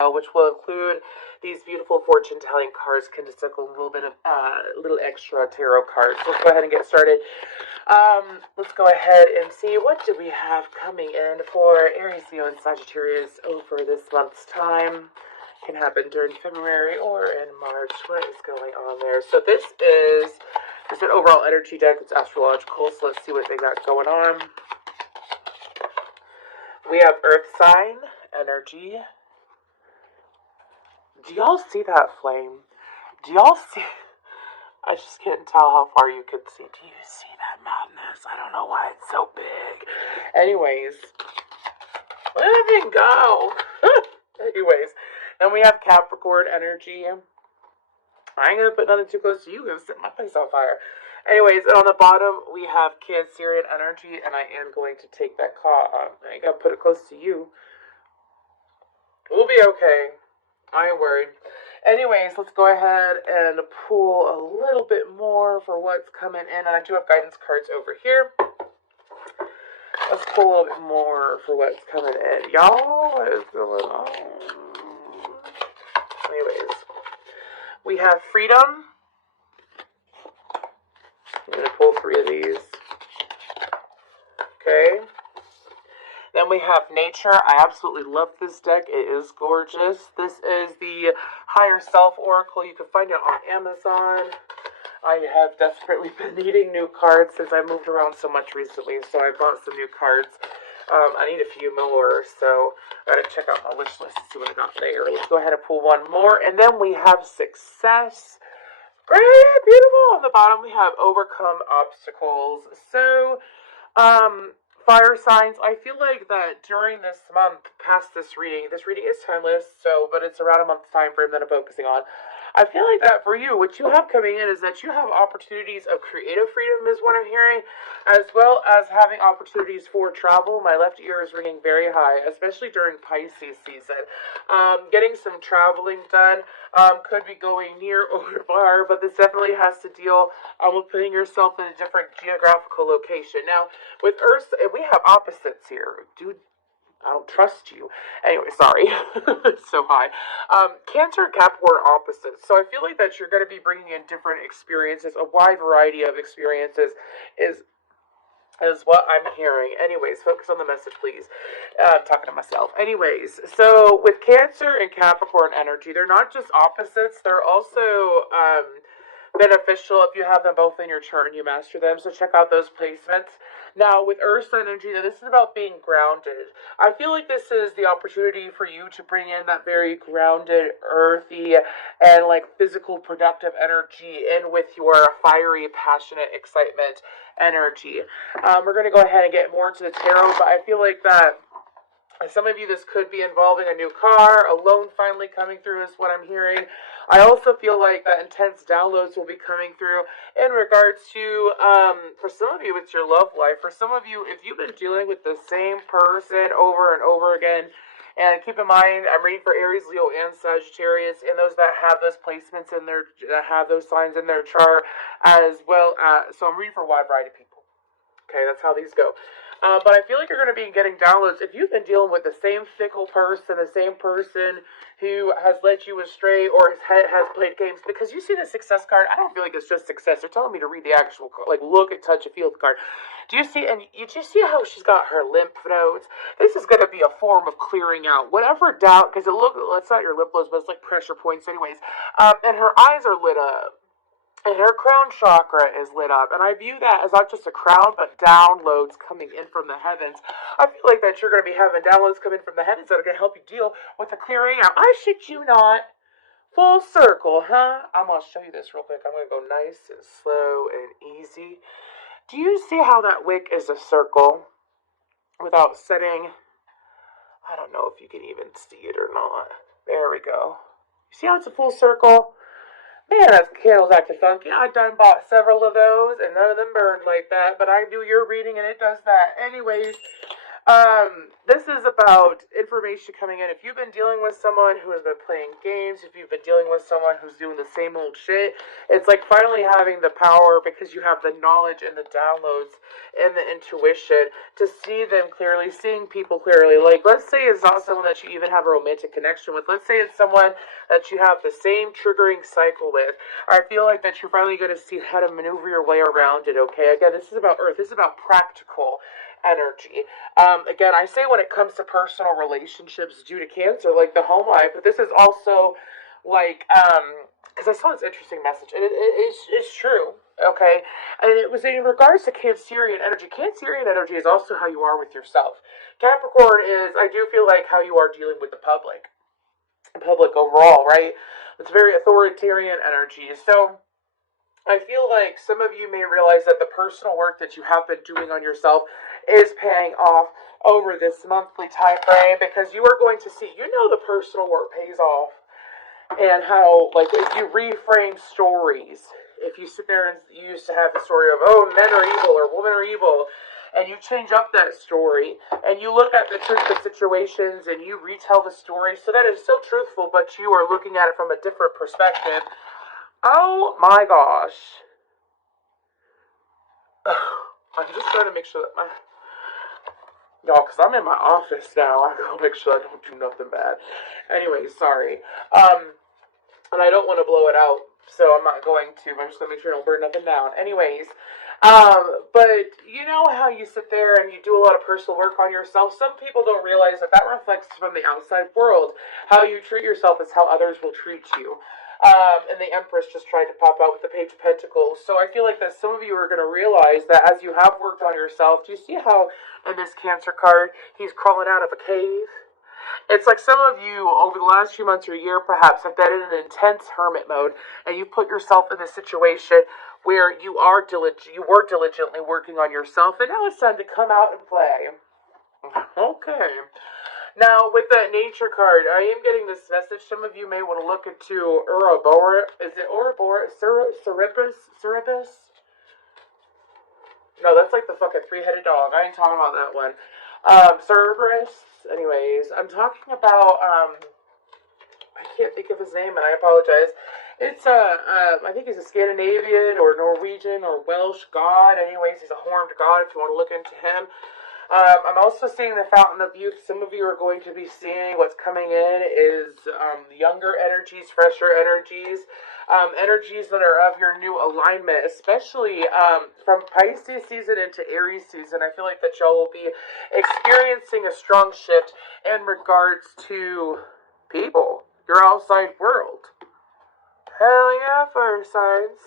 which will include these beautiful fortune-telling cards, consists of a little bit of little extra tarot cards. Let's go ahead and get started. Let's go ahead and see what do we have coming in for Aries, Leo, and Sagittarius over this month's time. Can happen during February or in March. What is going on there? So this is just an overall energy deck. It's astrological, so let's see what they got going on. We have Earth sign energy. Do y'all see that flame? Do y'all see? I just can't tell how far you can see. Do you see that madness? I don't know why it's so big. Anyways, let it go. Anyways, then we have Capricorn energy. I ain't gonna put nothing too close to you. I'm gonna set my face on fire. Anyways, and on the bottom we have Cancerian energy, and I am going to take that call. I ain't gonna put it close to you. We'll be okay. I ain't worried. Anyways, let's go ahead and pull a little bit more for what's coming in. And I do have guidance cards over here. Let's pull a little bit more for what's coming in. Y'all, what is going on? Anyways, we have freedom. I'm going to pull 3 of these. Okay. Then we have nature. I absolutely love this deck. It is gorgeous. This is the Higher Self Oracle. You can find it on Amazon. I have desperately been needing new cards since I moved around so much recently, so I bought some new cards. I need a few more, so I gotta check out my wish list and see what I got there. Let's go ahead and pull one more, and then we have success. Great, beautiful. On the bottom, we have overcome obstacles. So, fire signs, I feel like that during this month, past this reading is timeless, so, but it's around a month's time frame that I'm focusing on. I feel like that for you, what you have coming in is that you have opportunities of creative freedom is what I'm hearing, as well as having opportunities for travel. My left ear is ringing very high, especially during Pisces season. Getting some traveling done, could be going near or far, but this definitely has to deal with putting yourself in a different geographical location. Now, with Earth, we have opposites here. Dude, I don't trust you. Anyway, sorry. So high. Cancer and Capricorn opposites. So I feel like that you're going to be bringing in different experiences, a wide variety of experiences is what I'm hearing. Anyways, focus on the message, please. I'm talking to myself. Anyways, so with Cancer and Capricorn energy, they're not just opposites, they're also beneficial if you have them both in your chart and you master them. So check out those placements. Now, with Earth energy, this is about being grounded. I feel like this is the opportunity for you to bring in that very grounded, earthy, and like physical, productive energy in with your fiery, passionate, excitement energy. We're going to go ahead and get more into the tarot, but I feel like that some of you, this could be involving a new car, a loan finally coming through is what I'm hearing. I also feel like that intense downloads will be coming through in regards to, for some of you, it's your love life. For some of you, if you've been dealing with the same person over and over again, and keep in mind, I'm reading for Aries, Leo, and Sagittarius, and those that have those placements in their, that have those signs in their chart, as well as, so I'm reading for a wide variety of people. Okay, that's how these go. But I feel like you're going to be getting downloads if you've been dealing with the same fickle person, the same person who has led you astray or has played games. Because you see the success card, I don't feel like it's just success. They're telling me to read the actual card, like look at, touch, and feel the card. Do you see? And you just see how she's got her lymph nodes? This is going to be a form of clearing out whatever doubt. Because it's not your lymph nodes, but it's like pressure points, anyways. And her eyes are lit up. And her crown chakra is lit up. And I view that as not just a crown, but downloads coming in from the heavens. I feel like that you're going to be having downloads coming from the heavens that are going to help you deal with the clearing out. I shit you not. Full circle, huh? I'm going to show you this real quick. I'm going to go nice and slow and easy. Do you see how that wick is a circle without setting? I don't know if you can even see it or not. There we go. You see how it's a full circle? Man, those candles acting funky. I done bought several of those, and none of them burned like that. But I do your reading, and it does that. Anyways, This is about information coming in. If you've been dealing with someone who has been playing games, if you've been dealing with someone who's doing the same old shit, it's like finally having the power because you have the knowledge and the downloads and the intuition to see them clearly, seeing people clearly. Like, let's say it's not someone that you even have a romantic connection with. Let's say it's someone that you have the same triggering cycle with. I feel like that you're finally going to see how to maneuver your way around it, okay? Again, this is about Earth. This is about practical energy. Again, I say when it comes to personal relationships due to Cancer, like the home life, but this is also like, because I saw this interesting message, and it's true, okay? And it was in regards to Cancerian energy. Cancerian energy is also how you are with yourself. Capricorn is, I do feel like, how you are dealing with the public overall, right? It's very authoritarian energy. So I feel like some of you may realize that the personal work that you have been doing on yourself is paying off over this monthly time frame, because you are going to see, the personal work pays off, and how, like, if you reframe stories, if you sit there and you used to have the story of, oh, men are evil or women are evil, and you change up that story, and you look at the truth of situations, and you retell the story so that it's still truthful, but you are looking at it from a different perspective. Oh my gosh. I'm just trying to make sure that y'all, because I'm in my office now. I gotta make sure I don't do nothing bad. Anyway, sorry. And I don't want to blow it out, so I'm not going to. I'm just gonna make sure I don't burn nothing down. Anyways, but you know how you sit there and you do a lot of personal work on yourself? Some people don't realize that reflects from the outside world. How you treat yourself is how others will treat you. And the Empress just tried to pop out with the Page of Pentacles. So I feel like that some of you are going to realize that as you have worked on yourself, do you see how in this Cancer card, he's crawling out of a cave? It's like some of you over the last few months or year perhaps have been in an intense hermit mode, and you put yourself in this situation where you were diligently working on yourself, and now it's time to come out and play. Okay. Now, with that nature card, I am getting this message. Some of you may want to look into Ouroboros. Is it Ouroboros? Cerberus? No, that's like the fucking three-headed dog. I ain't talking about that one. Cerberus. Anyways, I'm talking about, I can't think of his name, and I apologize. It's, I think he's a Scandinavian or Norwegian or Welsh god. Anyways, he's a horned god if you want to look into him. I'm also seeing the Fountain of Youth. Some of you are going to be seeing what's coming in is younger energies, fresher energies, energies that are of your new alignment, especially from Pisces season into Aries season. I feel like that y'all will be experiencing a strong shift in regards to people, your outside world. Hell yeah, fire signs.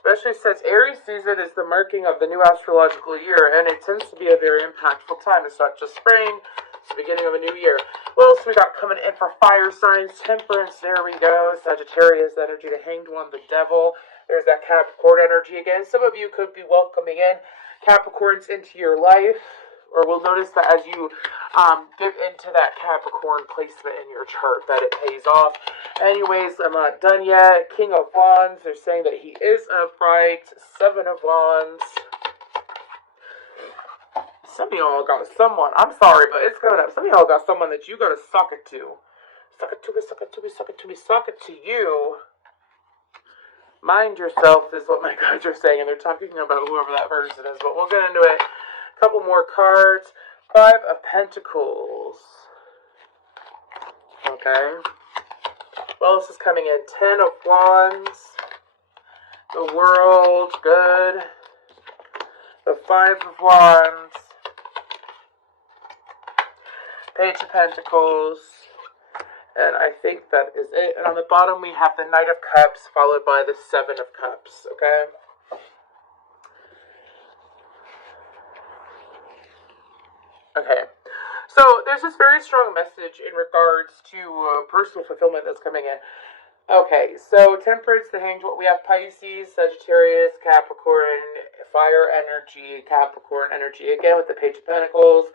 Especially since Aries season is the marking of the new astrological year, and it tends to be a very impactful time. It's not just spring, it's the beginning of a new year. What else we got coming in for fire signs? Temperance, there we go. Sagittarius energy, the Hanged One, the Devil. There's that Capricorn energy again. Some of you could be welcoming in Capricorns into your life, or we'll notice that as you get into that Capricorn placement in your chart, that it pays off. Anyways, I'm not done yet. King of Wands, they're saying that he is upright. Seven of Wands. Some of y'all got someone, I'm sorry, but it's coming up. Some of y'all got someone that you gotta suck it to. Suck it to me, suck it to me, suck it to me, suck it to you. Mind yourself is what my guys are saying, and they're talking about whoever that person is, but we'll get into it. Couple more cards. Five of Pentacles. Okay. What else is coming in? 10 of Wands. The World. Good. The Five of Wands. Page of Pentacles. And I think that is it. And on the bottom we have the Knight of Cups followed by the Seven of Cups. Okay. Okay, so there's this very strong message in regards to personal fulfillment that's coming in. Okay, so Temperance, the Hanged One, we have Pisces, Sagittarius, Capricorn, fire energy, Capricorn energy, again with the Page of Pentacles,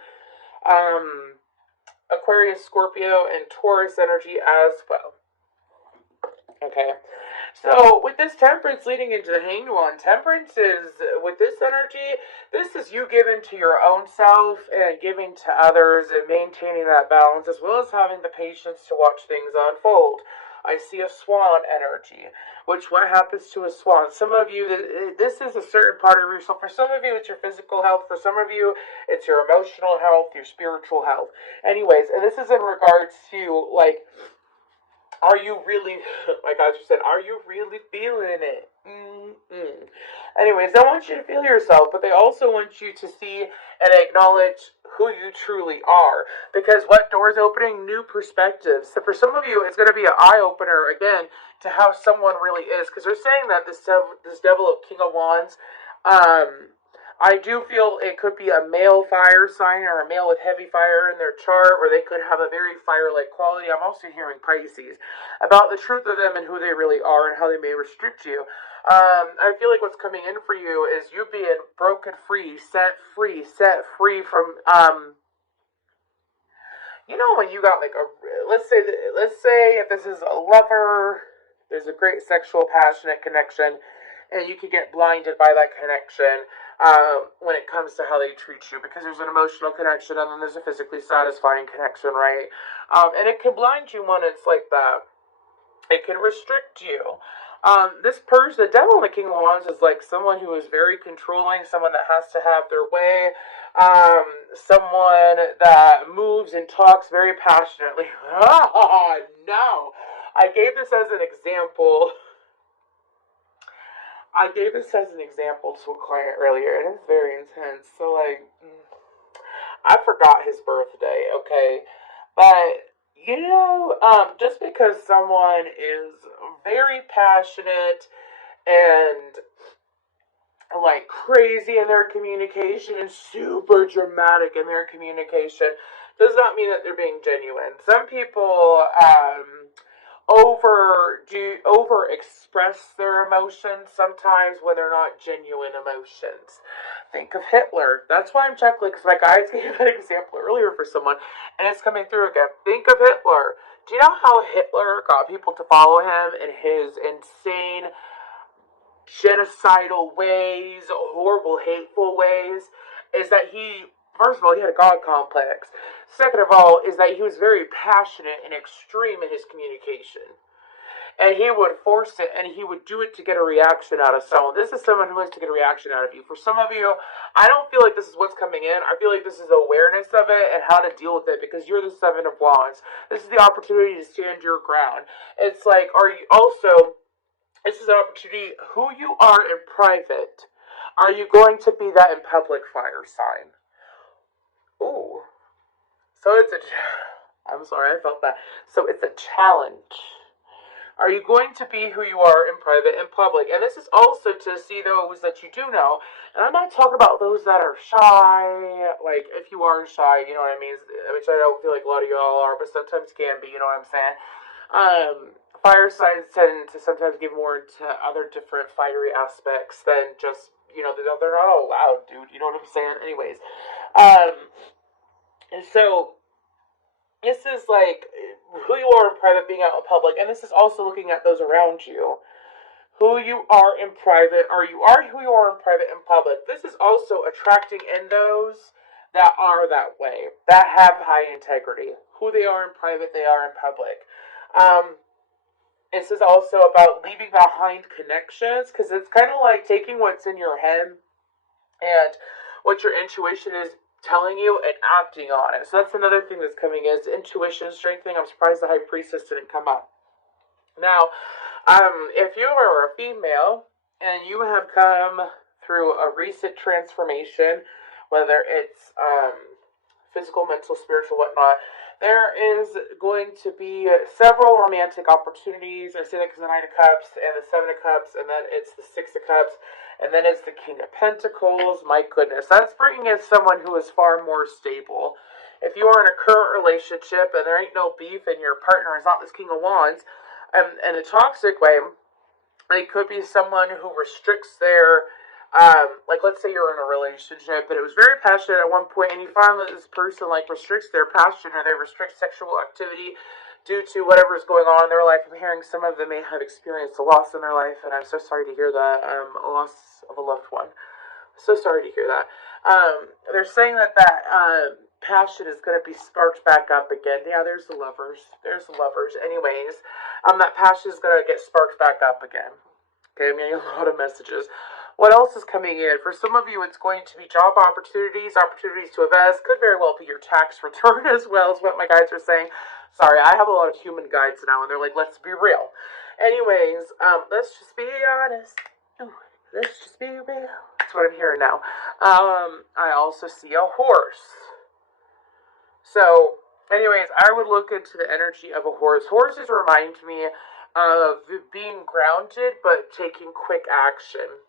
Aquarius, Scorpio, and Taurus energy as well. Okay. So with this temperance leading into the hanged one, temperance is, with this energy, this is you giving to your own self and giving to others and maintaining that balance as well as having the patience to watch things unfold. I see a swan energy, which what happens to a swan? Some of you, this is a certain part of yourself. For some of you, it's your physical health. For some of you, it's your emotional health, your spiritual health. Anyways, and this is in regards to, like, are you really, like I just said, are you really feeling it? Mm-mm. Anyways, they want you to feel yourself, but they also want you to see and acknowledge who you truly are. Because what doors opening? New perspectives. So for some of you, it's going to be an eye-opener, again, to how someone really is. Because they're saying that this devil of King of Wands, I do feel it could be a male fire sign or a male with heavy fire in their chart, or they could have a very fire-like quality. I'm also hearing Pisces about the truth of them and who they really are and how they may restrict you. I feel like what's coming in for you is you being broken free, set free from, you know, when you got like a, let's say if this is a lover, there's a great sexual, passionate connection, and you can get blinded by that connection when it comes to how they treat you, because there's an emotional connection and then there's a physically satisfying connection, right? And it can blind you when it's like that. It can restrict you. This person, the devil in the King of Wands, is like someone who is very controlling, someone that has to have their way, someone that moves and talks very passionately. Oh, no. I gave this as an example. I gave this as an example to a client earlier, and it's very intense. So, like, I forgot his birthday, okay? But, you know, just because someone is very passionate and, like, crazy in their communication and super dramatic in their communication does not mean that they're being genuine. Some people, over express their emotions sometimes when they're not genuine emotions. Think of Hitler. That's why I'm chuckling, because my guys gave an example earlier for someone, and it's coming through again. Think of Hitler. Do you know how Hitler got people to follow him in his insane genocidal ways, horrible, hateful ways? Is that he, first of all, he had a God complex. Second of all, is that he was very passionate and extreme in his communication. And he would force it, and he would do it to get a reaction out of someone. This is someone who likes to get a reaction out of you. For some of you, I don't feel like this is what's coming in. I feel like this is awareness of it and how to deal with it, because you're the Seven of Wands. This is the opportunity to stand your ground. It's like, are you also, this is an opportunity, who you are in private. Are you going to be that in public, fire sign? Ooh. So it's a, I'm sorry, I felt that. So it's a challenge. Are you going to be who you are in private and public? And this is also to see those that you do know. And I'm not talking about those that are shy. Like, if you are shy, you know what I mean? Which I don't feel like a lot of y'all are, but sometimes can be, you know what I'm saying? Fire signs tend to sometimes give more into other different fiery aspects than just, you know, they're not all loud, dude. You know what I'm saying? Anyways. And so this is like who you are in private being out in public, and this is also looking at those around you. Who you are in private, or you are who you are in private and public. This is also attracting in those that are that way, that have high integrity. Who they are in private, they are in public. This is also about leaving behind connections, because it's kind of like taking what's in your head and what your intuition is telling you and acting on it. So that's another thing that's coming is intuition strengthening. I'm surprised the High Priestess didn't come up. Now, if you are a female and you have come through a recent transformation, whether it's physical, mental, spiritual, whatnot, there is going to be several romantic opportunities. I say that because the Nine of Cups and the Seven of Cups, and then it's the Six of Cups, and then it's the King of Pentacles. My goodness, that's bringing in someone who is far more stable. If you are in a current relationship and there ain't no beef and your partner is not this King of Wands, in a toxic way, it could be someone who restricts their, like, let's say you're in a relationship and it was very passionate at one point, and you find that this person, like, restricts their passion, or they restrict sexual activity due to whatever's going on in their life. I'm hearing some of them may have experienced a loss in their life, and I'm so sorry to hear that. A loss of a loved one. So sorry to hear that. They're saying that passion is going to be sparked back up again. Yeah, there's the lovers. There's the lovers. Anyways, that passion is going to get sparked back up again. Okay, I'm getting a lot of messages. What else is coming in? For some of you, it's going to be job opportunities, opportunities to invest. Could very well be your tax return as well, is what my guides are saying. Sorry, I have a lot of human guides now, and they're like, let's be real. Anyways, let's just be honest. Ooh, let's just be real. That's what I'm hearing now. I also see a horse. So, anyways, I would look into the energy of a horse. Horses remind me of being grounded, but taking quick action.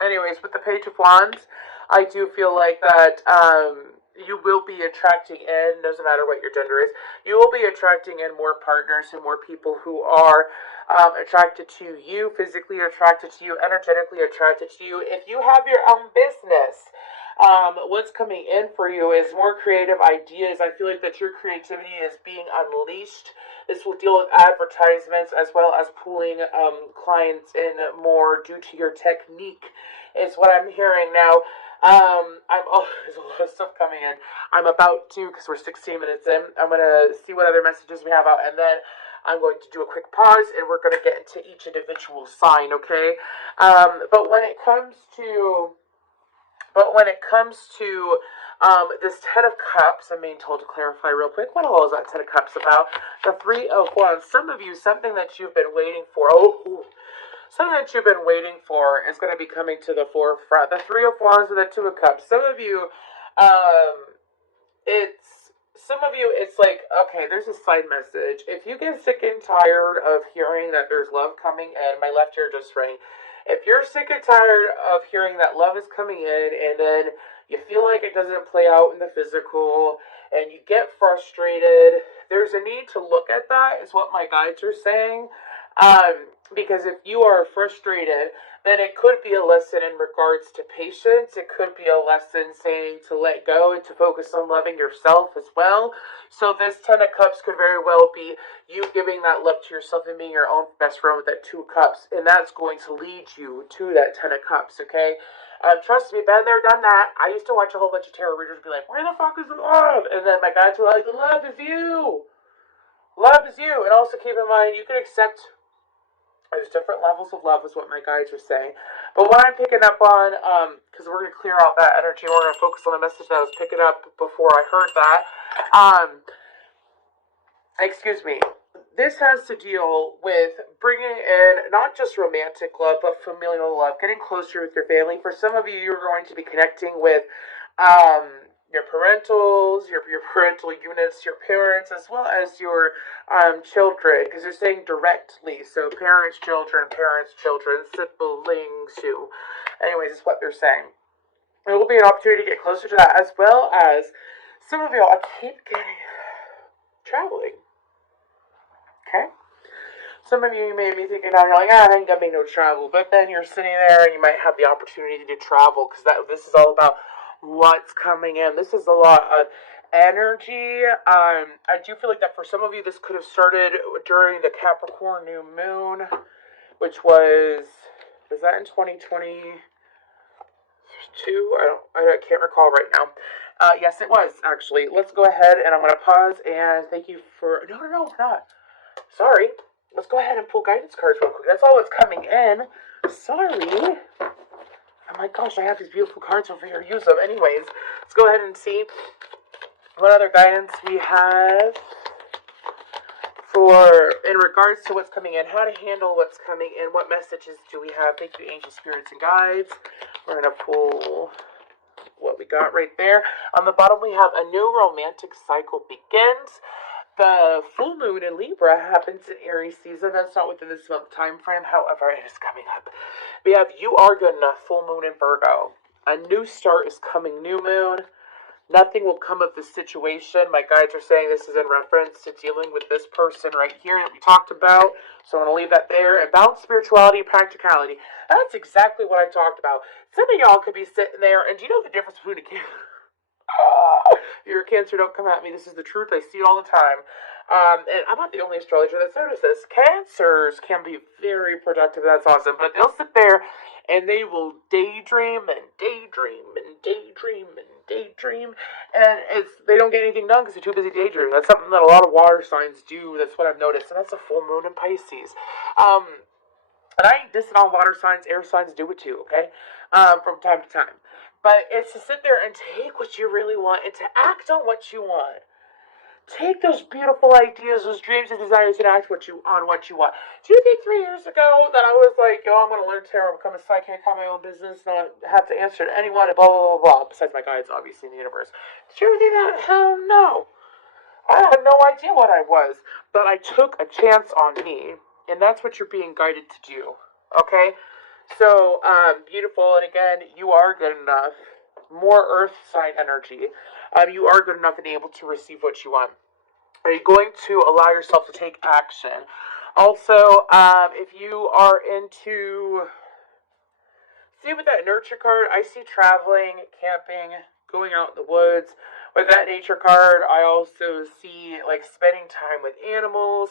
Anyways, with the Page of Wands, I do feel like that you will be attracting in, doesn't matter what your gender is, you will be attracting in more partners and more people who are attracted to you, physically attracted to you, energetically attracted to you. If you have your own business, what's coming in for you is more creative ideas. I feel like that your creativity is being unleashed. This will deal with advertisements as well as pulling clients in more due to your technique, is what I'm hearing now. There's a lot of stuff coming in. I'm about to, because we're 16 minutes in, I'm going to see what other messages we have out, and then I'm going to do a quick pause, and we're going to get into each individual sign, okay? But when it comes to this Ten of Cups, I'm being told to clarify real quick. What all is that Ten of Cups about? The Three of Wands. Some of you, something that you've been waiting for. Something that you've been waiting for is going to be coming to the forefront. The Three of Wands and the Two of Cups. Some of you, it's like, okay, there's a side message. If you get sick and tired of hearing that there's love coming in, my left ear just rang. If you're sick and tired of hearing that love is coming in, and then you feel like it doesn't play out in the physical, and you get frustrated, there's a need to look at that, is what my guides are saying. Because if you are frustrated, then it could be a lesson in regards to patience. It could be a lesson saying to let go and to focus on loving yourself as well. So this Ten of Cups could very well be you giving that love to yourself and being your own best friend with that Two of Cups. And that's going to lead you to that Ten of Cups, okay? Trust me, been there, done that. I used to watch a whole bunch of tarot readers be like, where the fuck is the love? And then my guides were like, the love is you. Love is you. And also keep in mind, you can accept, there's different levels of love is what my guides are saying. But what I'm picking up on, because we're going to clear out that energy, we're going to focus on the message that I was picking up before I heard that. Excuse me. This has to deal with bringing in not just romantic love, but familial love, getting closer with your family. For some of you, you're going to be connecting with your parentals, your parental units, your parents, as well as your children, because they're saying directly. So parents, children, siblings too. Anyways, it's what they're saying. It will be an opportunity to get closer to that, as well as some of y'all, I keep getting traveling. Okay? Some of you may be thinking now, you're like, I ain't gonna make no travel. But then you're sitting there and you might have the opportunity to travel, because this is all about what's coming in. This is a lot of energy. I do feel like that for some of you, this could have started during the Capricorn new moon, which was that in 2022? I can't recall right now. Yes, it was, actually. Let's go ahead, and I'm going to pause, and thank you for... No, we're not. Sorry. Let's go ahead and pull guidance cards real quick. That's all that's coming in. Sorry. Oh my gosh, I have these beautiful cards over here. Use them. Anyways, let's go ahead and see what other guidance we have in regards to what's coming in, how to handle what's coming in, what messages do we have. Thank you, angel spirits and guides. We're going to pull what we got right there. On the bottom, we have a new romantic cycle begins. The full moon in Libra happens in Aries season. That's not within this month time frame. However, it is coming up. We have You Are Good Enough, full moon in Virgo. A new start is coming, new moon. Nothing will come of this situation. My guides are saying this is in reference to dealing with this person right here that we talked about. So I'm going to leave that there. And balance, spirituality, and practicality. That's exactly what I talked about. Some of y'all could be sitting there, and do you know the difference between a Cancer? If you're a Cancer, don't come at me. This is the truth. I see it all the time. And I'm not the only astrologer that's noticed this. Cancers can be very productive. That's awesome. But they'll sit there and they will daydream and daydream and daydream and daydream. And they don't get anything done because they're too busy daydreaming. That's something that a lot of water signs do. That's what I've noticed. And that's a full moon in Pisces. And I ain't dissing on water signs. Air signs do it too, okay? From time to time. But it's to sit there and take what you really want and to act on what you want. Take those beautiful ideas, those dreams and desires, and act on what you want. Do you think 3 years ago that I was like, yo, I'm going to learn tarot, become a psychic, have my own business, not have to answer to anyone, and blah, blah, blah, blah, besides my guides, obviously, in the universe? Did you ever think that? Hell no. I had no idea what I was, but I took a chance on me, and that's what you're being guided to do, okay? So, beautiful, and again, you are good enough. More earth sign energy. You are good enough and able to receive what you want. Are you going to allow yourself to take action? Also, if you are into, see with that nurture card, I see traveling, camping, going out in the woods. With that nature card, I also see like spending time with animals.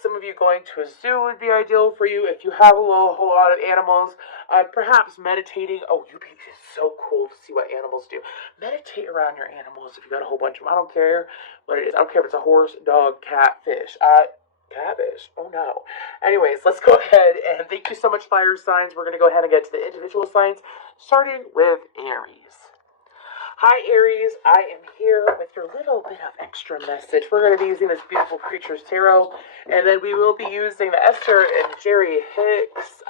Some of you going to a zoo would be ideal for you. If you have a whole lot of animals, perhaps meditating. Oh, you'd be so cool to see what animals do. Meditate around your animals if you got a whole bunch of them. I don't care what it is. I don't care if it's a horse, dog, cat, fish. Catfish. Oh no. Anyways, let's go ahead and thank you so much, fire signs. We're going to go ahead and get to the individual signs, starting with Aries. Hi Aries, I am here with your little bit of extra message. We're going to be using this beautiful Creatures Tarot, and then we will be using the Esther and Jerry Hicks,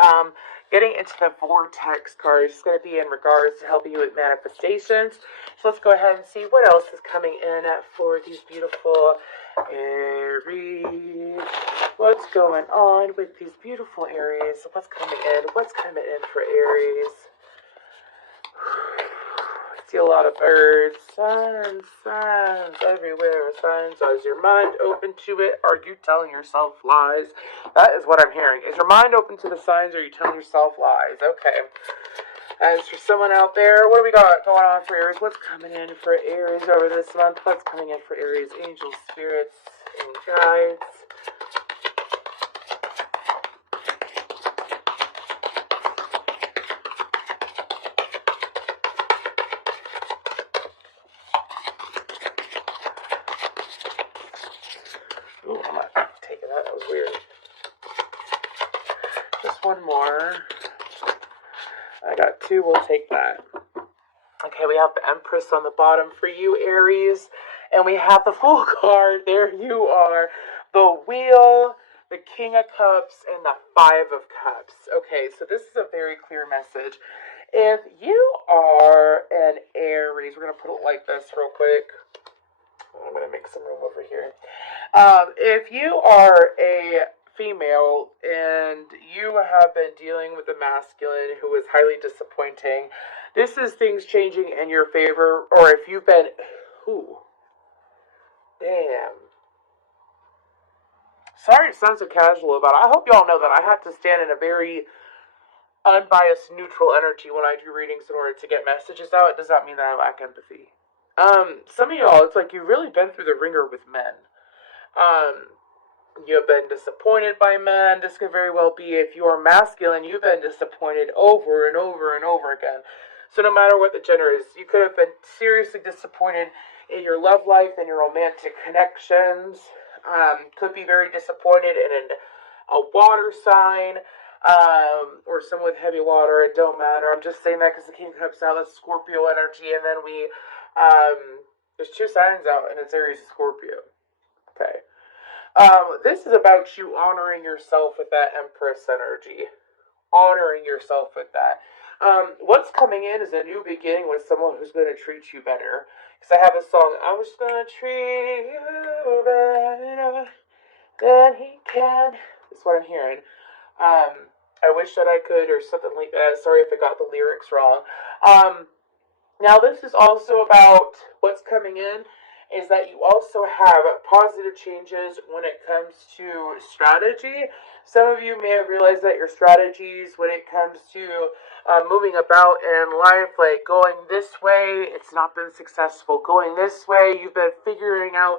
getting into the Vortex cards. It's going to be in regards to helping you with manifestations. So let's go ahead and see what else is coming in for these beautiful Aries. What's going on with these beautiful Aries? What's coming in? What's coming in for Aries? See a lot of birds, signs everywhere, signs. Is your mind open to it? Are you telling yourself lies? That is what I'm hearing. Is your mind open to the signs, or are you telling yourself lies? Okay. As for someone out there, what do we got going on for Aries? What's coming in for Aries over this month? What's coming in for Aries? Angels, spirits, and guides. Ooh, I'm not taking that. That was weird. Just one more. I got two. We'll take that. Okay, we have the Empress on the bottom for you, Aries. And we have the Fool card. There you are. The Wheel, the King of Cups, and the Five of Cups. Okay, so this is a very clear message. If you are an Aries, we're going to put it like this real quick. I'm going to make some room over here. If you are a female and you have been dealing with a masculine who is highly disappointing, this is things changing in your favor. Or if you've been, damn. Sorry to sound so casual about it. I hope y'all know that I have to stand in a very unbiased, neutral energy when I do readings in order to get messages out. It does not mean that I lack empathy. Some of y'all, it's like you've really been through the ringer with men. You've been disappointed by men. This could very well be, if you are masculine, you've been disappointed over and over and over again. So no matter what the gender is, you could have been seriously disappointed in your love life and your romantic connections. Could be very disappointed in a water sign, or someone with heavy water. It don't matter. I'm just saying that because the King of Cups now, that's Scorpio energy, and then we, there's two signs out, and it's Aries and Scorpio. Okay. This is about you honoring yourself with that Empress energy. Honoring yourself with that. What's coming in is a new beginning with someone who's going to treat you better. Because I have a song, I was going to treat you better than he can. That's what I'm hearing. I wish that I could, or something like that. Sorry if I got the lyrics wrong. Now this is also about what's coming in, is that you also have positive changes when it comes to strategy. Some of you may have realized that your strategies when it comes to moving about in life, like going this way, it's not been successful. Going this way, you've been figuring out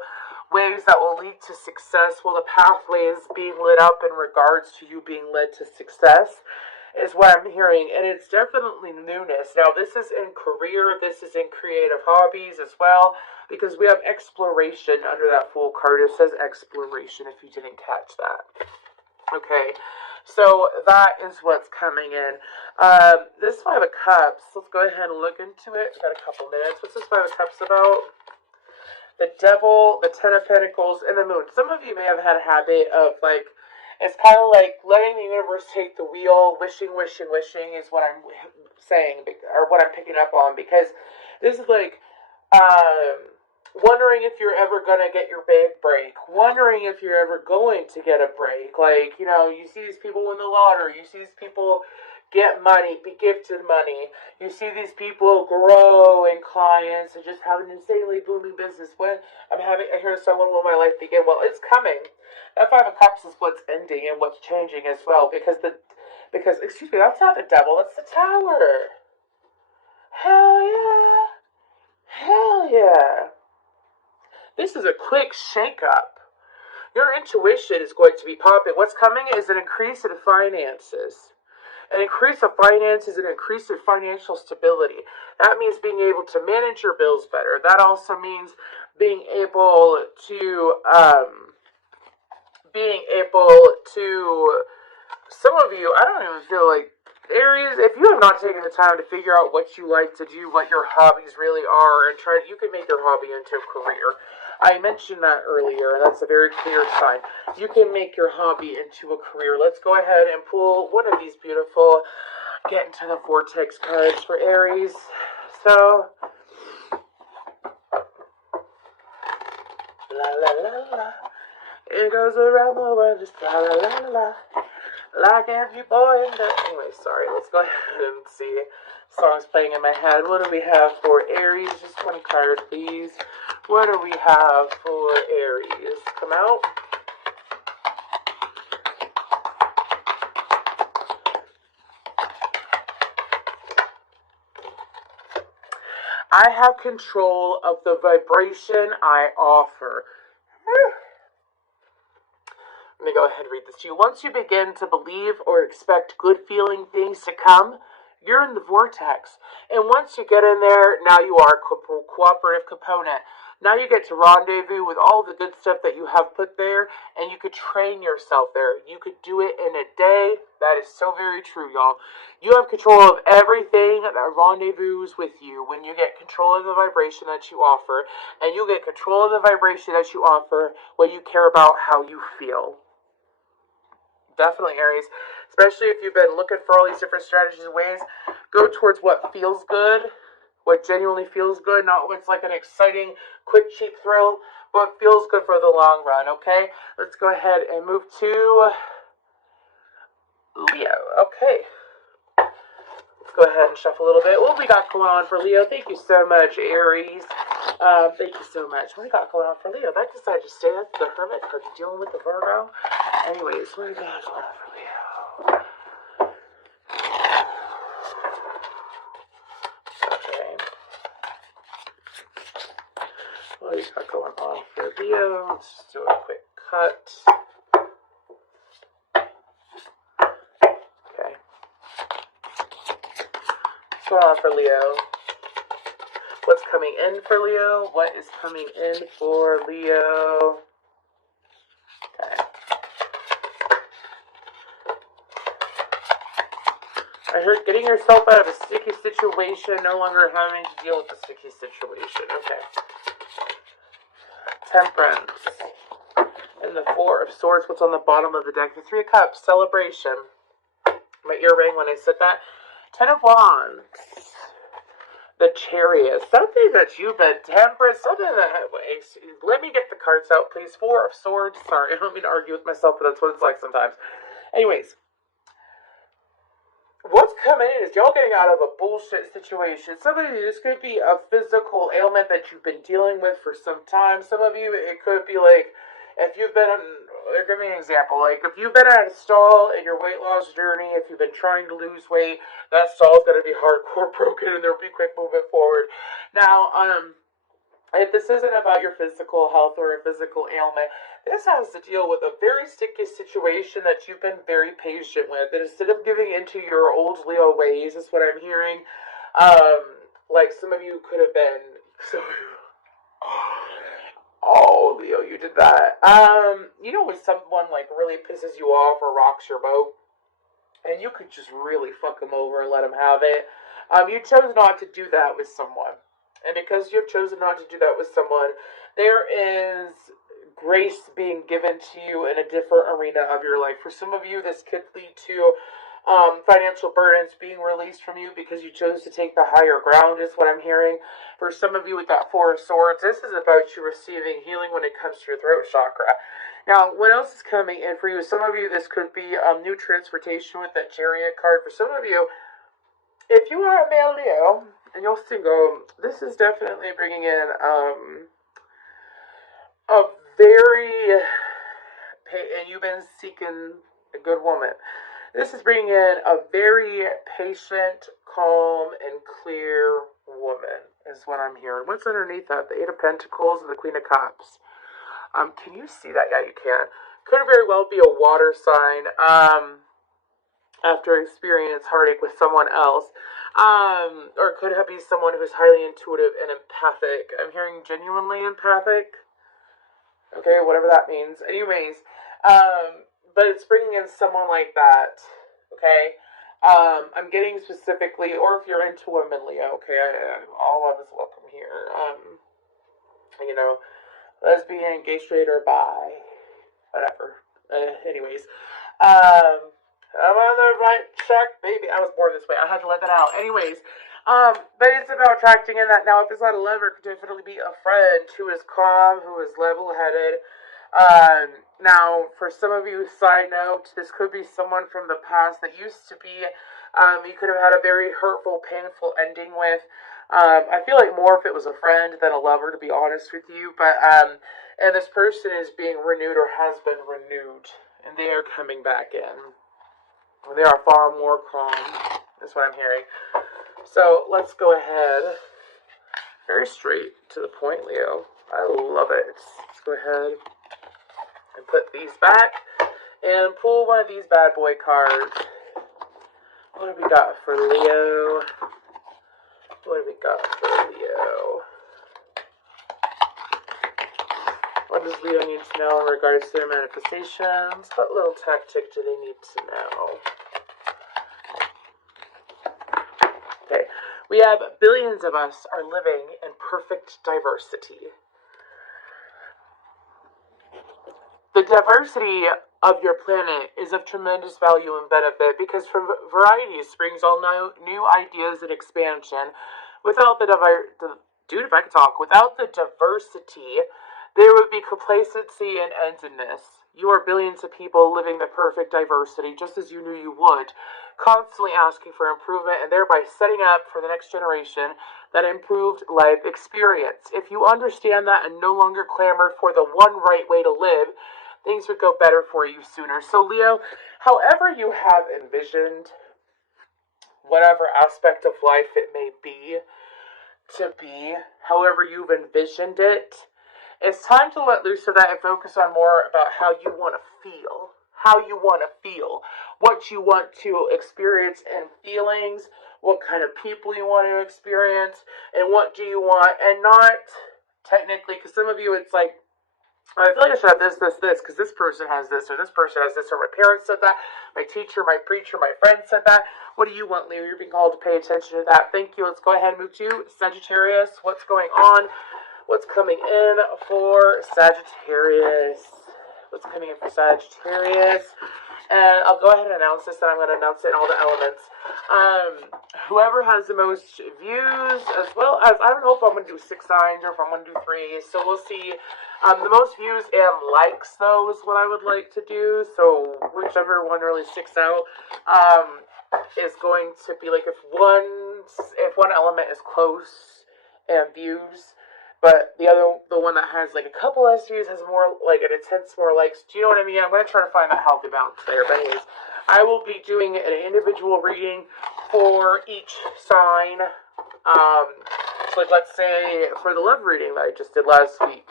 ways that will lead to success. Well, the pathway is being lit up in regards to you being led to success, is what I'm hearing, and it's definitely newness. Now, this is in career, this is in creative hobbies as well, because we have exploration under that Fool card. It says exploration, if you didn't catch that. Okay, so that is what's coming in. This Five of Cups, let's go ahead and look into it. We've got a couple minutes. What's this Five of Cups about? The Devil, the Ten of Pentacles, and the Moon. Some of you may have had a habit of, like, it's kind of like letting the universe take the wheel, wishing is what I'm saying, or what I'm picking up on, because this is like, wondering if you're ever going to get your big break, wondering if you're ever going to get a break. Like, you know, you see these people win the lottery, you see these people get money, be gifted money. You see these people grow in clients and just have an insanely booming business. When I hear someone, will my life begin? Well, it's coming. That Five of Cups is what's ending and what's changing as well. Because excuse me, that's not the Devil, that's the Tower. Hell yeah. Hell yeah. This is a quick shake-up. Your intuition is going to be popping. What's coming is an increase in finances. An increase of finances, an increase in financial stability. That means being able to manage your bills better. That also means being able to, some of you, I don't even feel like, Aries, if you have not taken the time to figure out what you like to do, what your hobbies really are, and you can make your hobby into a career. I mentioned that earlier, and that's a very clear sign. You can make your hobby into a career. Let's go ahead and pull one of these beautiful Get Into the Vortex cards for Aries. So, la la la la, it goes around the world just la la la la, like every boy in the... Anyway, sorry, let's go ahead and see. Songs playing in my head. What do we have for Aries? Just 20 cards, please. What do we have for Aries? Come out. I have control of the vibration I offer. Let me go ahead and read this to you. Once you begin to believe or expect good feeling things to come, you're in the vortex. And once you get in there, now you are a cooperative component. Now you get to rendezvous with all the good stuff that you have put there, and you could train yourself there. You could do it in a day. That is so very true, y'all. You have control of everything that rendezvous with you when you get control of the vibration that you offer, and you get control of the vibration that you offer when you care about how you feel. Definitely, Aries. Especially if you've been looking for all these different strategies and ways, go towards what feels good, what genuinely feels good, not what's like an exciting, quick, cheap thrill, but feels good for the long run, okay? Let's go ahead and move to Leo. Okay. Let's go ahead and shuffle a little bit. What we got going on for Leo? Thank you so much, Aries. Thank you so much. What we got going on for Leo? That decided to stay. That's the Hermit card. You dealing with the Virgo? Anyways, what we got going on for Leo? Okay. What we got going on for Leo? Let's just do a quick cut. Okay. What's going on for Leo? What's coming in for Leo? What is coming in for Leo? Okay. I heard getting yourself out of a sticky situation, no longer having to deal with the sticky situation. Okay. Temperance. And the Four of Swords. What's on the bottom of the deck? The Three of Cups. Celebration. My ear rang when I said that. Ten of Wands. The Chariot. Something that you've been temperate. Something that... Let me get the cards out, please. Four of Swords. Sorry, I don't mean to argue with myself, but that's what it's like sometimes. Anyways. What's coming in is y'all getting out of a bullshit situation. Some of you, this could be a physical ailment that you've been dealing with for some time. Some of you, it could be like, if you've been, give me an example, like if you've been at a stall in your weight loss journey, if you've been trying to lose weight, that stall is going to be hardcore broken and there'll be quick movement forward. Now, if this isn't about your physical health or a physical ailment, this has to deal with a very sticky situation that you've been very patient with. And instead of giving into your old Leo ways, is what I'm hearing. Like some of you could have been. So, oh, Leo, you did that. You know when someone like really pisses you off or rocks your boat, and you could just really fuck them over and let them have it. You chose not to do that with someone. And because you've chosen not to do that with someone, there is grace being given to you in a different arena of your life. For some of you, this could lead to financial burdens being released from you because you chose to take the higher ground, is what I'm hearing. For some of you with that Four of Swords, this is about you receiving healing when it comes to your throat chakra. Now, what else is coming in for you? Some of you, this could be new transportation with that Chariot card. For some of you, if you are a male Leo and you're single, this is definitely bringing in a very, and you've been seeking a good woman. This is bringing in a very patient, calm, and clear woman, is what I'm hearing. What's underneath that? The Eight of Pentacles and the Queen of Cups. Can you see that? Yeah, you can. Could very well be a water sign, after experience heartache with someone else. Or could it be someone who's highly intuitive and empathic. I'm hearing genuinely empathic. Okay, whatever that means. Anyways, but it's bringing in someone like that. Okay, I'm getting specifically, or if you're into women, Leo. Okay, all of us welcome here. You know, lesbian, gay, straight, or bi, whatever. Anyways, I'm on the right track, baby. I was born this way. I had to let that out. Anyways, but it's about attracting in that. Now, if it's not a lover, it could definitely be a friend who is calm, who is level-headed. Now, for some of you, side note, this could be someone from the past that used to be, you could have had a very hurtful, painful ending with. I feel like more if it was a friend than a lover, to be honest with you. But, and this person is being renewed or has been renewed, and they are coming back in. They are far more calm, is what I'm hearing. So, let's go ahead. Very straight to the point, Leo. I love it. Let's go ahead and put these back and pull one of these bad boy cards. What have we got for Leo? What have we got for Leo? What does Leo need to know in regards to their manifestations? What little tactic do they need to know? Okay, we have billions of us are living in perfect diversity. The diversity of your planet is of tremendous value and benefit because from variety springs all new ideas and expansion. Without the without the diversity, there would be complacency and endedness. You are billions of people living the perfect diversity, just as you knew you would, constantly asking for improvement and thereby setting up for the next generation that improved life experience. If you understand that and no longer clamor for the one right way to live, things would go better for you sooner. So Leo, however you have envisioned whatever aspect of life it may be to be, however you've envisioned it, it's time to let loose of that and focus on more about how you want to feel. How you want to feel. What you want to experience in feelings. What kind of people you want to experience. And what do you want. And not technically, because some of you it's like, I feel like I should have this, because this person has this, or this person has this, or my parents said that, my teacher, my preacher, my friend said that. What do you want, Leo? You're being called to pay attention to that. Thank you. Let's go ahead and move to Sagittarius. What's going on? What's coming in for Sagittarius? What's coming in for Sagittarius? And I'll go ahead and announce this, and I'm going to announce it in all the elements. Whoever has the most views, as well as, I don't know if I'm going to do 6 signs or if I'm going to do 3, so we'll see. The most views and likes, though, is what I would like to do, so whichever one really sticks out, is going to be, like, if one element is close and views, but the one that has like a couple less views has more, like an intense more likes. Do you know what I mean? I'm going to try to find that healthy balance there. But anyways, I will be doing an individual reading for each sign. So, like, let's say for the love reading that I just did last week,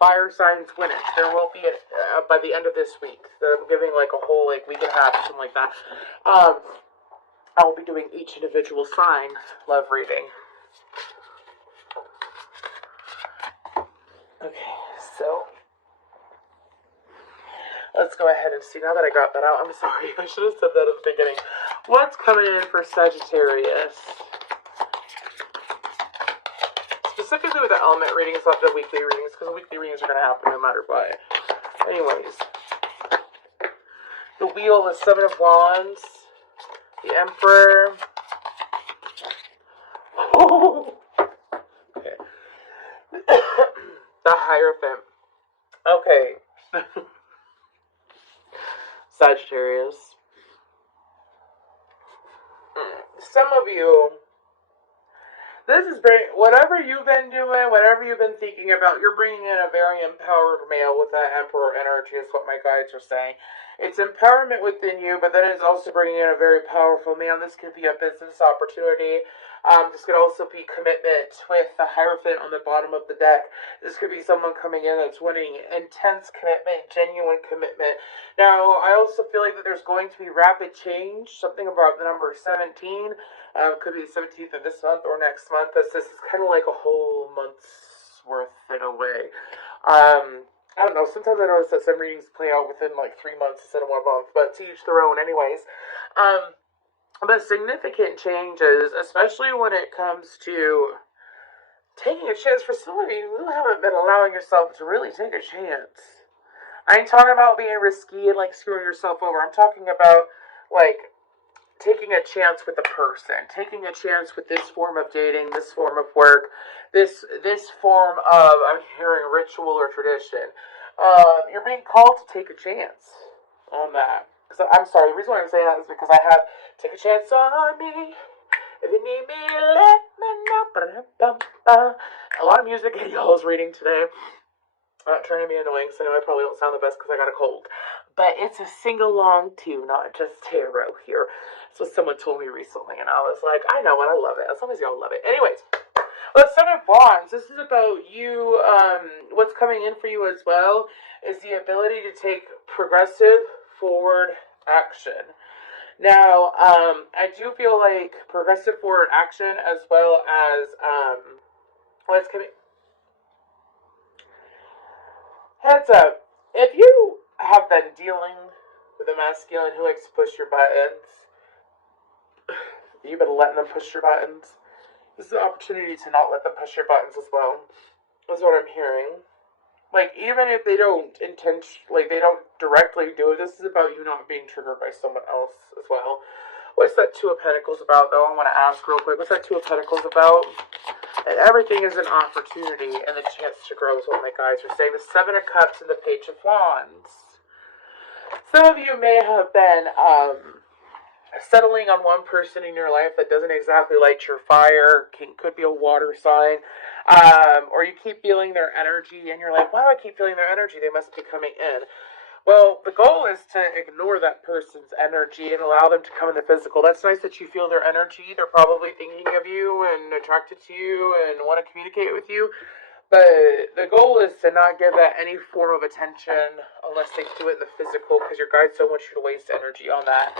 fire signs win it. There will be by the end of this week. I'm giving like a whole like week and a half or something like that. I will be doing each individual sign love reading. Okay, so let's go ahead and see. Now that I got that out, I'm sorry, I should have said that at the beginning. What's coming in for Sagittarius? Specifically with the element readings, not the weekly readings, because the weekly readings are going to happen no matter what. Anyways, the Wheel, the Seven of Wands, the Emperor. Okay. The Hierophant. Okay. Sagittarius. Some of you, this is very, whatever you've been doing, whatever you've been thinking about, you're bringing in a very empowered male with that Emperor energy is what my guides are saying. It's empowerment within you, but then it's also bringing in a very powerful man. This could be a business opportunity. This could also be commitment with the Hierophant on the bottom of the deck. This could be someone coming in that's wanting intense commitment, genuine commitment. Now, I also feel like that there's going to be rapid change. Something about the number 17. Could be the 17th of this month or next month. This is kind of like a whole month's worth in a way. I don't know. Sometimes I notice that some readings play out within like 3 months instead of 1 month, but to each their own anyways. But significant changes, especially when it comes to taking a chance. For some of you, you haven't been allowing yourself to really take a chance. I ain't talking about being risky and like screwing yourself over. I'm talking about like taking a chance with a person, taking a chance with this form of dating, this form of work, this form of, I'm hearing, ritual or tradition. You're being called to take a chance on that. So, I'm sorry, the reason why I'm saying that is because I have Take a Chance on Me. If you need me, let me know. A lot of music in y'all's reading today. I'm not trying to be annoying, so I know I probably don't sound the best because I got a cold. But it's a sing-along too, not just tarot here. That's what someone told me recently, and I was like, I know it, I love it. As long as y'all love it. Anyways, let's start with Wands. This is about you. What's coming in for you as well is the ability to take progressive forward action. Now, I do feel like progressive forward action as well as what's coming. Heads up, if you have been dealing with a masculine who likes to push your buttons, you've been letting them push your buttons, this is an opportunity to not let them push your buttons as well. That's what I'm hearing. Like, even if they don't they don't directly do it, this is about you not being triggered by someone else as well. What's that Two of Pentacles about, though? I want to ask real quick. What's that Two of Pentacles about? And everything is an opportunity and the chance to grow is what my guys are saying. The Seven of Cups and the Page of Wands. Some of you may have been settling on one person in your life that doesn't exactly light your fire. Could be a water sign. Or you keep feeling their energy and you're like, why do I keep feeling their energy? They must be coming in. Well, the goal is to ignore that person's energy and allow them to come in the physical. That's nice that you feel their energy. They're probably thinking of you and attracted to you and want to communicate with you. But the goal is to not give that any form of attention unless they do it in the physical, because your guides don't want you to waste energy on that.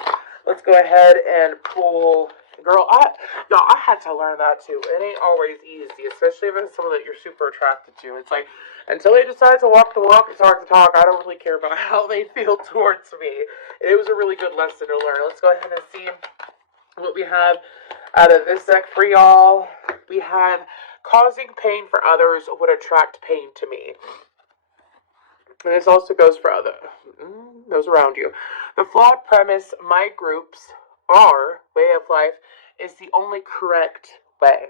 Let's go ahead and pull. Girl, I had to learn that too. It ain't always easy, especially if it's someone that you're super attracted to. It's like, until they decide to walk the walk and talk the talk, I don't really care about how they feel towards me. It was a really good lesson to learn. Let's go ahead and see what we have out of this deck for y'all. We have causing pain for others would attract pain to me. And this also goes for those around you. The flawed premise, my groups, our way of life, is the only correct way.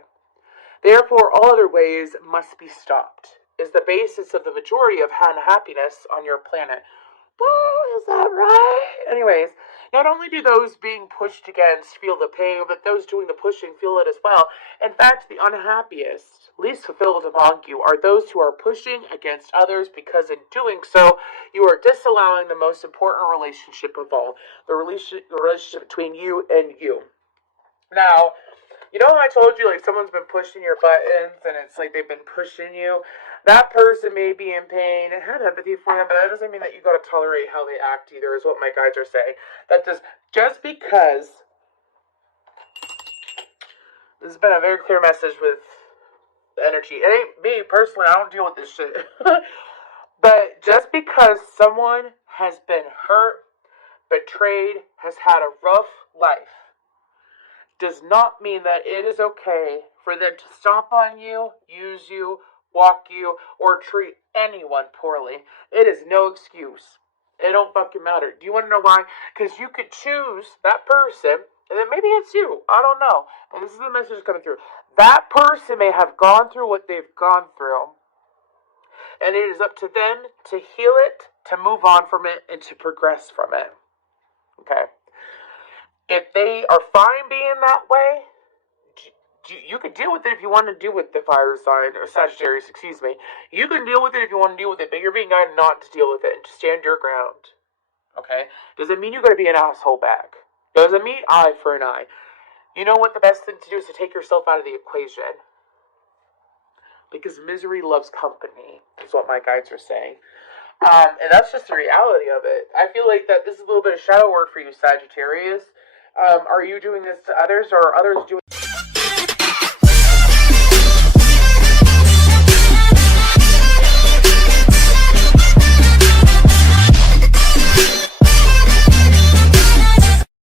Therefore, all other ways must be stopped, is the basis of the majority of unhappiness on your planet. Oh, is that right? Anyways, not only do those being pushed against feel the pain, but those doing the pushing feel it as well. In fact, the unhappiest, least fulfilled among you are those who are pushing against others, because in doing so, you are disallowing the most important relationship of all, the relationship between you and you. Now, You know how I told you, like, someone's been pushing your buttons, and it's like they've been pushing you? That person may be in pain and have empathy for them, but that doesn't mean that you gotta tolerate how they act either, is what my guides are saying. That just because... This has been a very clear message with the energy. It ain't me, personally, I don't deal with this shit. But just because someone has been hurt, betrayed, has had a rough life, does not mean that it is okay for them to stomp on you, use you, walk you, or treat anyone poorly. It is no excuse. It don't fucking matter. Do you want to know why? Because you could choose that person, and then maybe it's you. I don't know. But this is the message coming through. That person may have gone through what they've gone through, and it is up to them to heal it, to move on from it, and to progress from it. Okay? If they are fine being that way, you can deal with it if you want to deal with the fire sign, or Sagittarius, excuse me. You can deal with it if you want to deal with it, but you're being guided not to deal with it and to stand your ground. Okay? Doesn't mean you're going to be an asshole back. Doesn't mean eye for an eye. You know what the best thing to do is to take yourself out of the equation. Because misery loves company, is what my guides are saying. And that's just the reality of it. I feel like that this is a little bit of shadow work for you, Sagittarius. Are you doing this to others, or are others doing...